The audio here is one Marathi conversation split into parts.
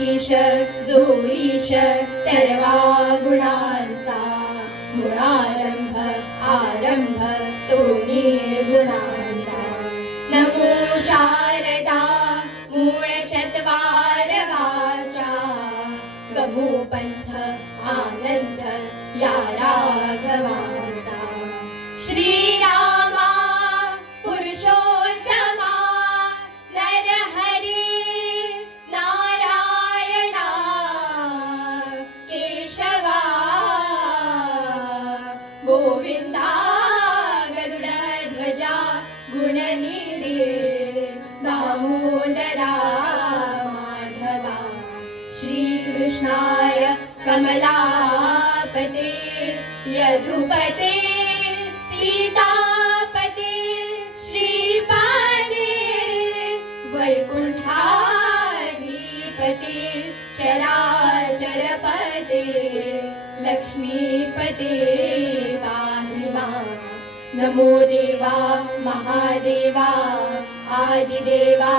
ईश जो ईश सर्वा गुणांचा मुळारंभ आरंभ तो निर्गुणांचा नमो शारदा मूळ चत्वार वाचा गमो पंथ आनंद या राघवांचा श्रीरामा पुरुषोत्तमा नरहरी नारायणा केशवा गोविंदा गरुडध्वजा गुणनिधे दामोदरा माधवा श्रीकृष्णाय कमलापते यदुपते सीतापते श्रीपादे वैकुंठाधिपते चराचरपते लक्ष्मीपते पाहि मां नमो देवा महादेवा आदिदेवा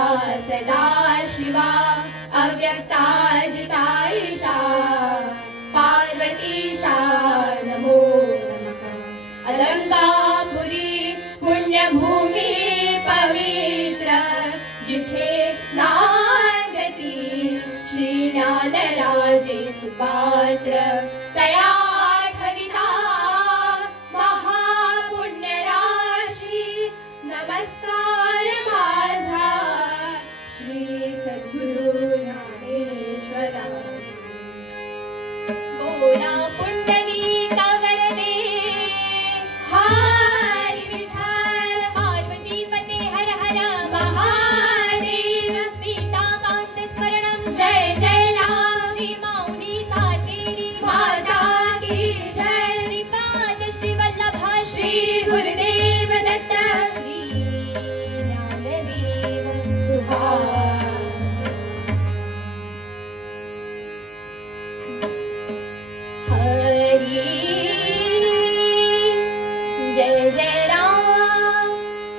सदाशिवा अव्यक्ताजितायिषा पार्वतीशा नमो नमः अलंकापुरी पुण्यभूमि पवित्र जिथे नागती श्रीज्ञानराजे सुपात्र तया ठगिता महापुण्यराशी नमस्कार माझा श्री सद्गुरु ज्ञानेश्वरा बोला पुंडलिक वरदे हरि विठ्ठल पार्वतीपते हर हर महादेव सीताकांत स्मरणं जय जय राम श्री माऊली सातेरी माता की जय श्रीपाद श्री वल्लभ श्री गुरुदेव दत्त श्री ज्ञानदेव कृपा जय जय राम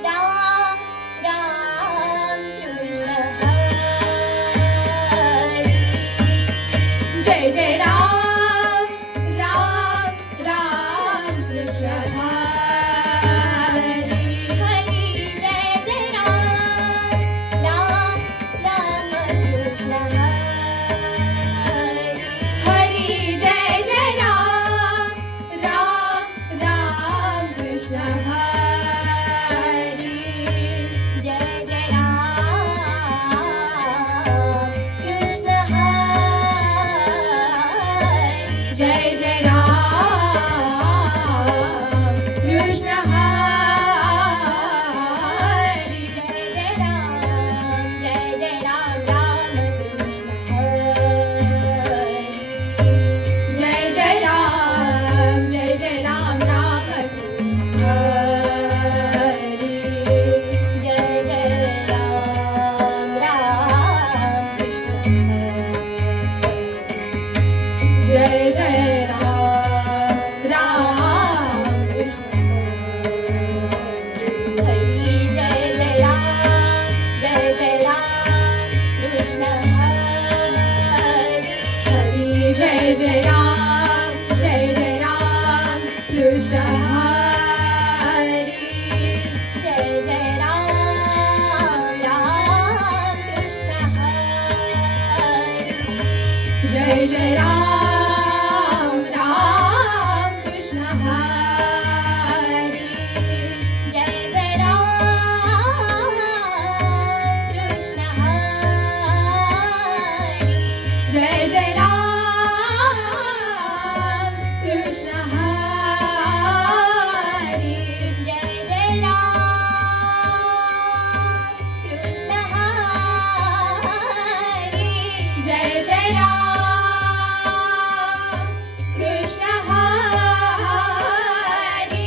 राम राम कृष्ण हरि जय जय राम राम राम कृष्ण हरि हरि जय जय राम राम राम कृष्ण हरि हरि जय जय राम राम राम कृष्ण हरि जय जय राम कृष्ण हरि जय जय राम कृष्ण हरि जय जय राम राम कृष्ण हरि जय जय राम राम कृष्ण हरि जय जय राम कृष्ण हरि जय जय राम कृष्ण हरि जय जय राम कृष्ण हरि हरि जय जय राम कृष्ण हरि जय जय राम कृष्ण हरि जय जय राम कृष्ण हरि जय जय राम कृष्ण हरि जय जय राम कृष्ण हरि जय जय राम कृष्ण हरि जय जय राम कृष्ण हरि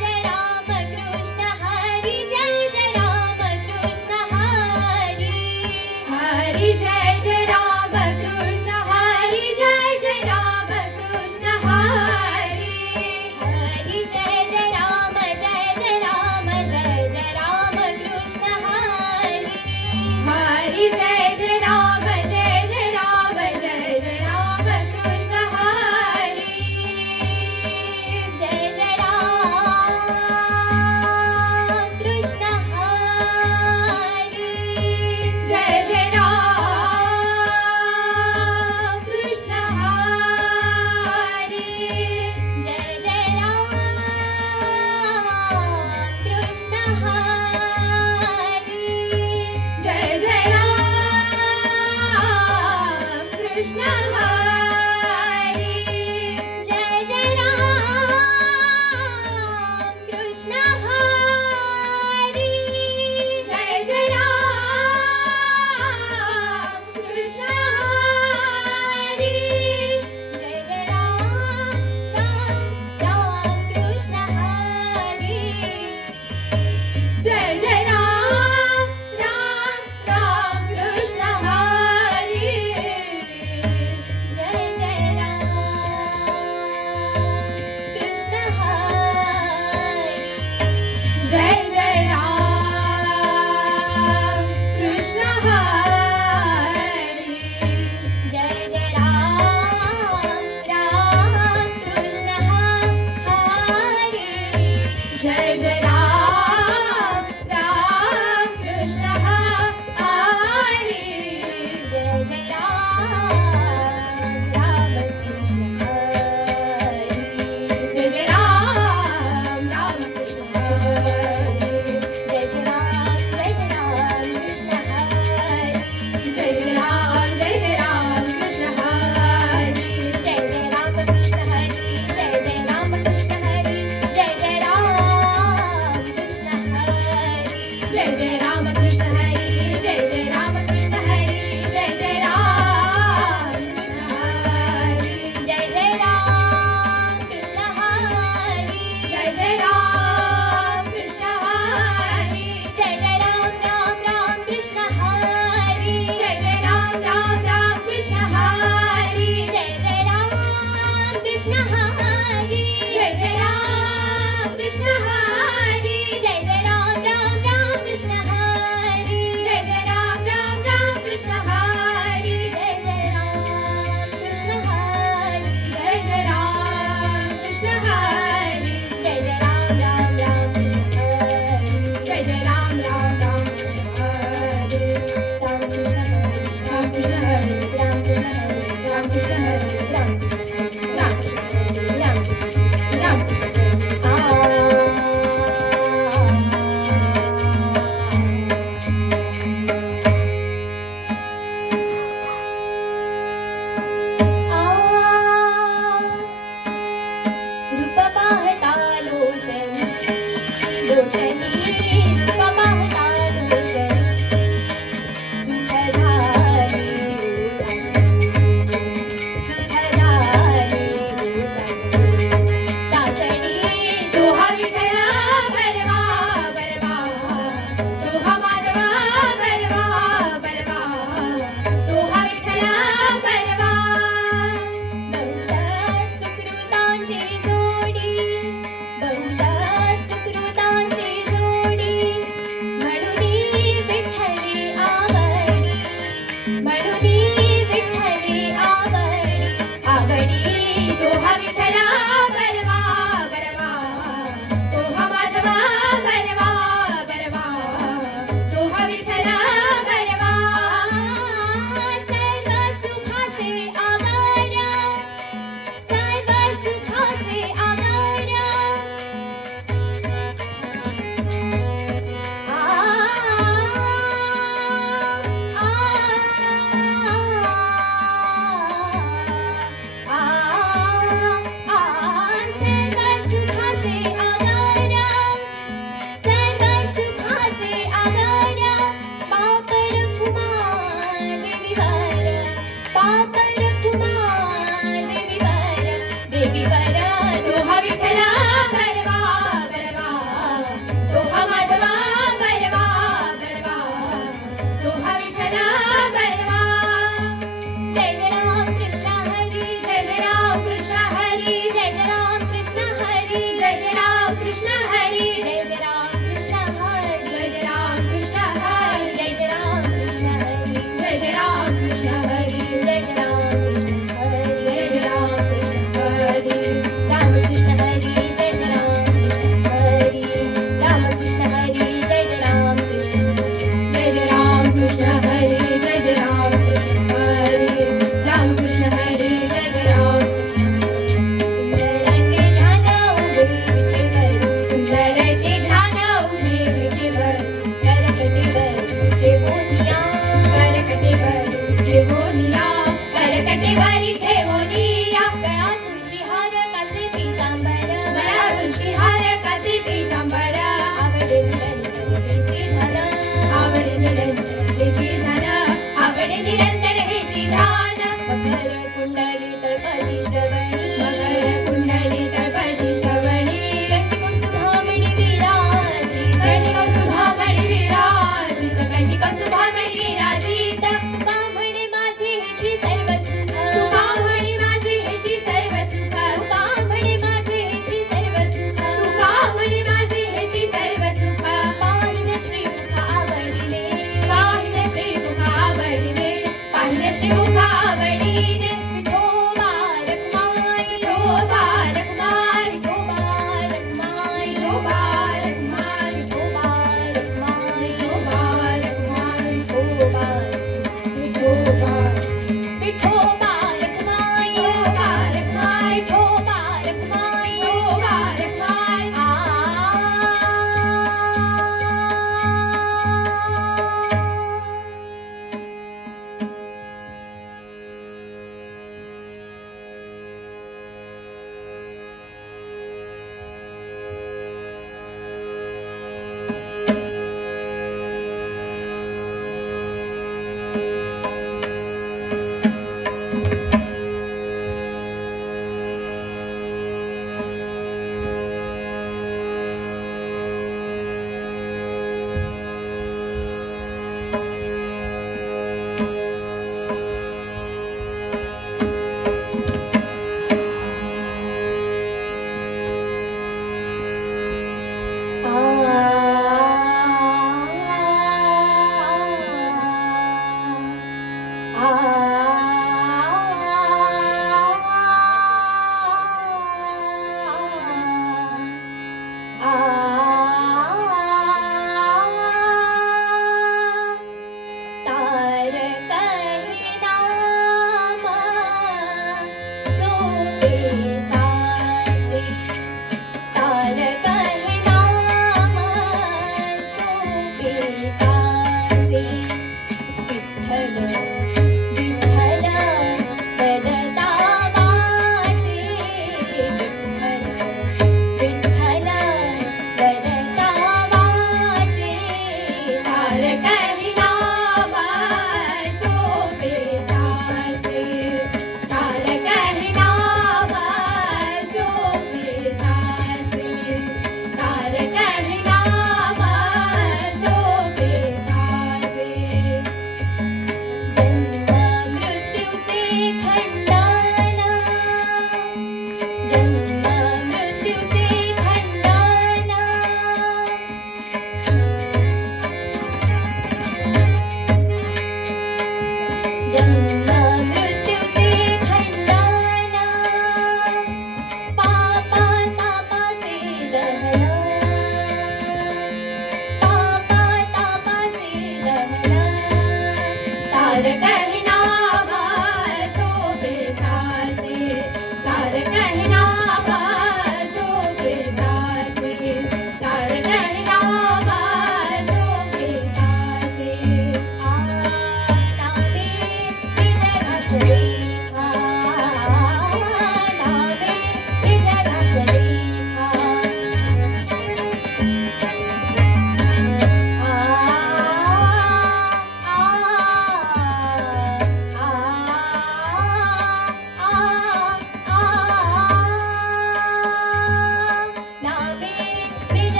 जय राम कृष्ण हरि जय जय राम कृष्ण हरि हरि जय जय राम कृष्ण हरि जय जय राम कृष्ण हरि हरि जय जय राम कृष्ण हरि हरि जय जय राम हरी जय जय राम कृष्ण हरी जय जय राम कृष्ण हरी जय जय राम कृष्ण हरी जय जय राम राम कृष्ण हरी जय जय राम कृष्ण हरी जय जय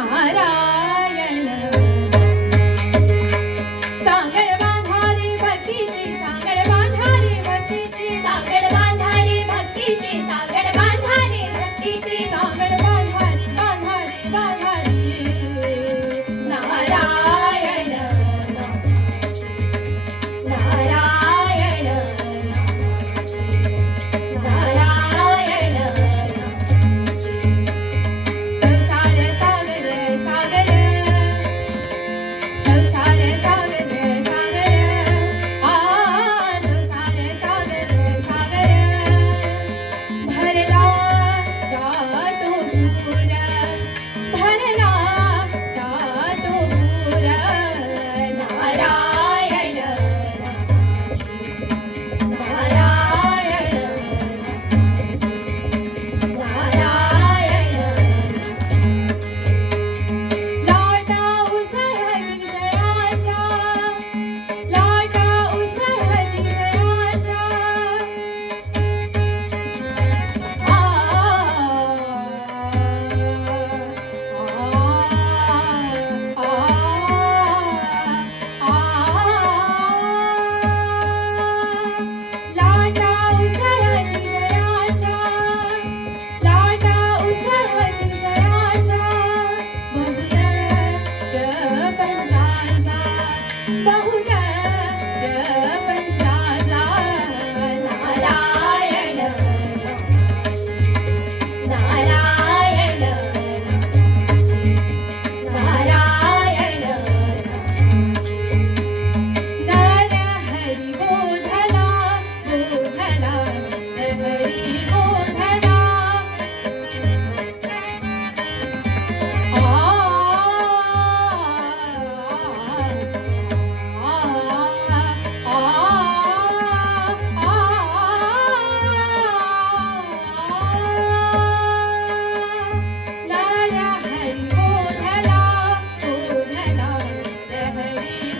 नारायण सांगड बांधारी भक्तीची सांगड बांधारी भक्तीची सांगड बांधारी भक्तीची सांगड बांधारी भक्तीची सांगड बांधारी बांधारी बांधारी नारायण नारायण नारायण संसार सागर सागर संसार सागर सागर संसार सागर सागर भरला जातो पूर भरला जातो पूर नारायण नारायण नारायण लाटा उसळत विषयाच्या लाटा उसळत विषयाच्या लाटा उसळत विषयाच्या लाटा उसळत विषयाच्या बहुधा पंथाचा नारायण नारायण नारायण नर हरी बोधला बोधला हरी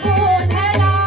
बोधला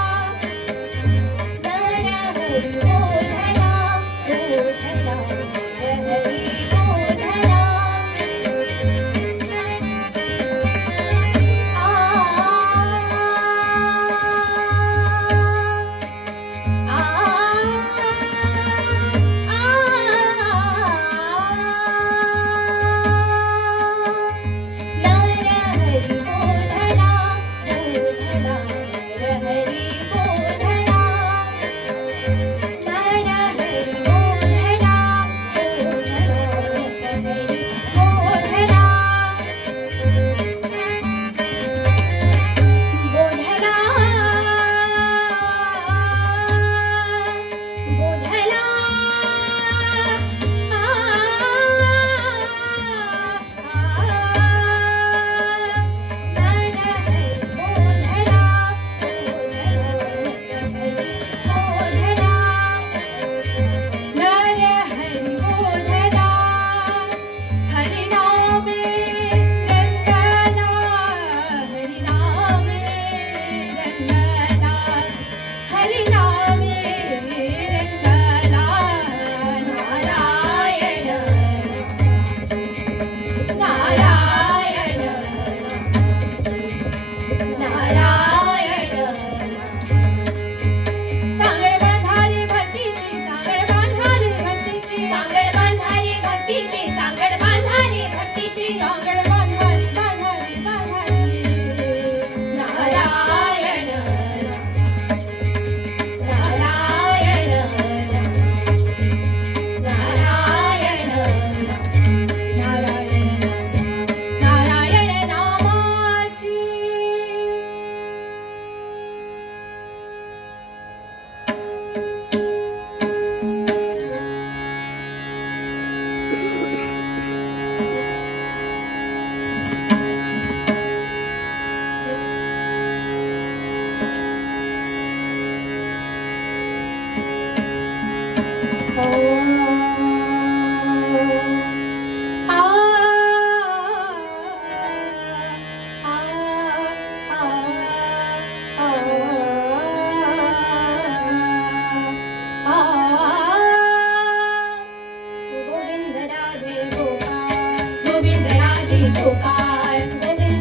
गोविंद राधे गोपाल गोविंद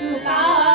तुका